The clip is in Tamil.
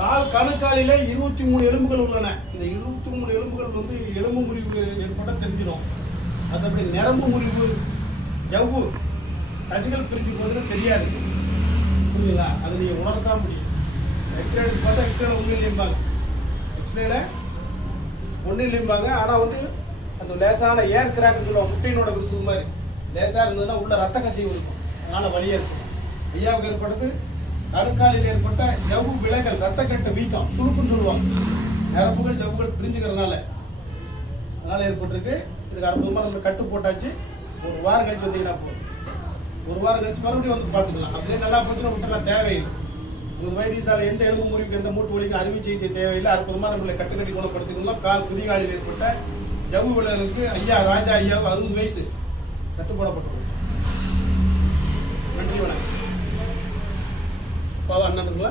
கால் கணுக்காலில இருபத்தி மூணு எலும்புகள் உள்ளன. இந்த இருபத்தி மூணு எலும்புகள் வந்து எலும்பு முறிவு ஏற்பட தெரிஞ்சிடும். அது அப்படி நரம்பு முறிவு எவ்வு தசுகள் பிரிஞ்சு போகுதுன்னு தெரியாது. புரியுங்களா அது நீங்கள் உணரத்தான் முடியும் எக்ஸ்ரே எடுத்து பார்த்தா எக்ஸ்ரேல ஒன்றும் இல்லைம்பாங்க எக்ஸ்ரேல ஒன்றும் இல்லைம்பாங்க ஆனால் வந்து அந்த லேசான ஏர் கிராக் சொல்லுவாங்க முட்டையினோட விரிசல் மாதிரி. லேசாக இருந்ததுன்னா உள்ள ரத்த கசிவு இருக்கும். அதனால வழியாக இருக்கும். ஐயாவுக்கு ஏற்பட்டது நடுக்காலில் ஏற்பட்ட ஜவ்வு விலகல் ரத்தக்கட்ட வீக்கம் சுருக்குன்னு சொல்லுவாங்க. நரம்புகள் ஜவ்வுகள் பிரிஞ்சுக்கிறதுனால. அதனால் ஏற்பட்டிருக்கு. இதுக்கு அற்புதமாக நம்ம கட்டு போட்டாச்சு. ஒரு வாரம் கழிச்சு வந்தீங்கன்னா போதும். ஒரு வாரம் கழிச்சு மறுபடியும் வந்து பார்த்துக்கலாம். அப்படியே நல்லா போச்சுன்னா விட்டுலாம் தேவையில்லை. ஒரு வைத்தியசாலை எந்த எலும்பு முறிவுக்கு எந்த மூட்டு வலிக்கும் அறுவை சிகிச்சை தேவையில்லை. அற்புதமாக நம்மளை கட்டுக்கட்டி குணப்படுத்திக்கணும் கால் குதிகாலில் ஏற்பட்ட ஜவ்வு விலகலுக்கு ஐயா ராஜா ஐயாவுக்கு அறுபது வயசு கட்டு পাওয়া অন্যান্যগুলো